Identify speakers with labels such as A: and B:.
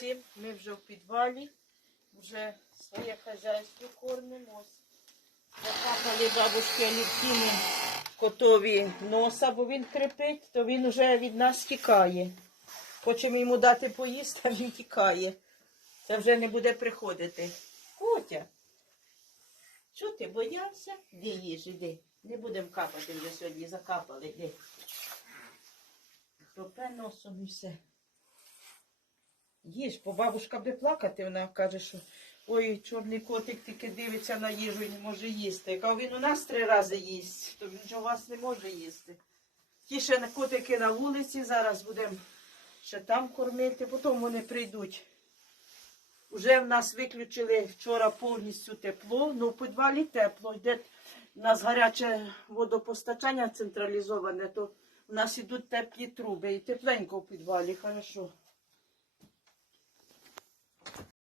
A: всім. Ми вже в підвалі, вже своє хазяйство кормимо. Закапали бабушки Алівтіни котові носа, бо він крепить, то він вже від нас тікає. Хочемо йому дати поїсти, а він тікає. Це вже не буде приходити. Котя, що ти боявся? Де їж, іди. Не будемо капати вже сьогодні, закапали, іди. Хропе носом і все. Їж, бо бабушка буде плакати, вона каже, що ой, чорний котик тільки дивиться на їжу і не може їсти. Я кажу, він у нас три рази їсть, то він же у вас не може їсти. Ті ще котики на вулиці, зараз будемо ще там кормити, потім вони прийдуть. Уже в нас виключили вчора повністю тепло, ну в підвалі тепло. Йде у нас гаряче водопостачання централізоване, то у нас ідуть теплі труби і тепленько в підвалі, хорошо.